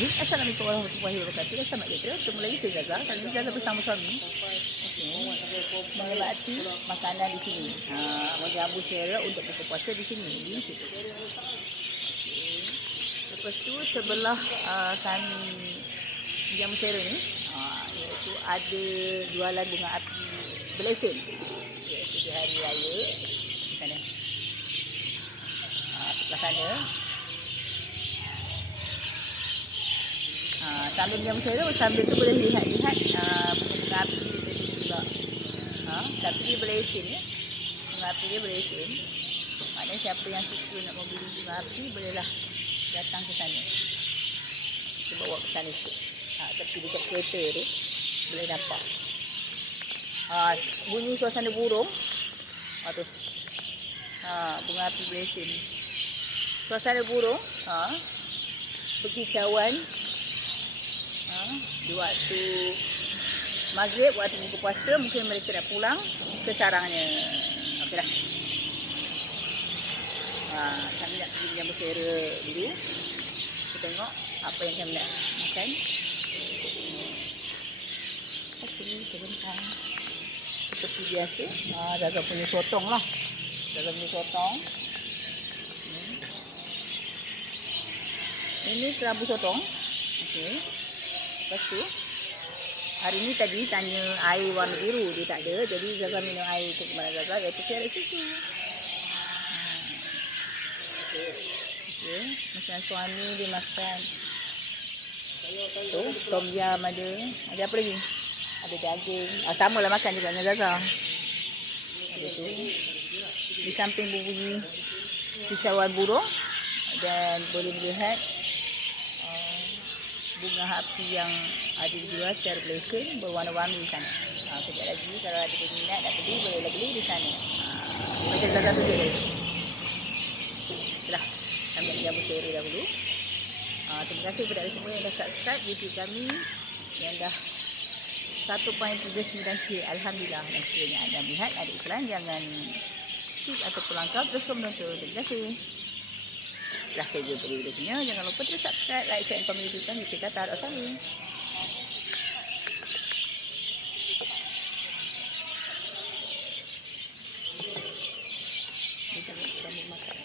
Bismillahirrahmanirrahim. Assalamualaikum warahmatullahi wabarakatuh. Selamat datang. Ketemu lagi saya Zaza. Kali ini Zaza bersama suami. Melewati makanan di sini. Menjamu Syara untuk buka puasa di sini. Di situ. Lepas tu sebelah kami jamu Syara ni, iaitu ada jualan bunga api berlesen. Iaitu di hari raya. Di sana. Sebelah sana. Sambil jamu Syara, sambil tu boleh lihat-lihat bunga api tadi juga. Tapi dia berlesen ya. Bunga api dia berlesen. Maknanya siapa yang suka nak membeli bunga api bolehlah datang ke sana. Kita bawa ke sana sikit. Tapi dekat kereta tu boleh nampak. Bunyi suasana burung. Tu. Bunga api berlesen. Suasana burung. Berkicauan. Di waktu maghrib, waktu buka puasa, mungkin mereka dah pulang ke sarangnya. Okeylah. Kami nak pergi jamu Syara dulu. Kita tengok apa yang kami nak makan. Okey, sebentar. Seperti biasa. Zaza punya sotong lah. Zaza punya sotong. Ini kerabu sotong. Okey. Lepas tu, hari ni tadi tanya air warna biru, dia tak ada. Jadi Zaza minum air tu kepada Zaza, iaitu Syara susu. Okay. Macam suami dia makan. Tu, tom yam ada. Ada apa lagi? Ada daging. Sama lah makan juga dengan Zaza. Ada tu. Di samping berbunyi kicauan burung. Dan boleh melihat bunga api yang ada dijual secara berlesen berwarna-warni di sana. Sekejap lagi kalau ada peminat nak beli, bolehlah beli di sana. Macam Zaza tunjuk tadi. Itulah, kami nak jamu Syara dahulu. Terima kasih kepada semua yang dah subscribe YouTube kami yang dah 1.39k. Alhamdulillah. Dan sekiranya anda melihat ada iklan, jangan skip atau pelangkau, terus menonton. Terima kasih. Setelah saya jumpa di videonya, jangan lupa terus subscribe, like, share, dan komen YouTube kami. Kita taruh saling. Kita makan.